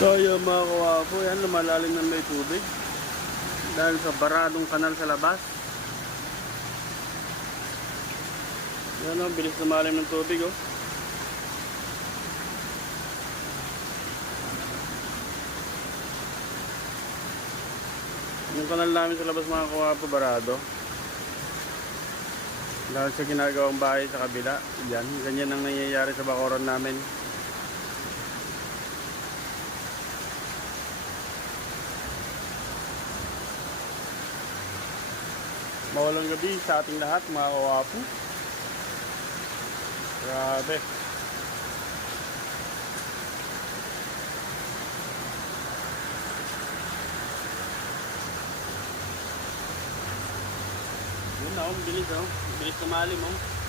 So yung mga kawapo, yan lumalalim na may tubig dahil sa baradong kanal sa labas. Yan o, bilis lumalim ng tubig oh. Yung kanal namin sa labas mga kawapo, barado dahil sa ginagawang bahay sa kabila. Yan, ganyan ang nangyayari sa bakuran namin. Mawalang gabi sa ating lahat mga kawapo. Grabe. Yun na, bilis oh. Bilis lumalim oh.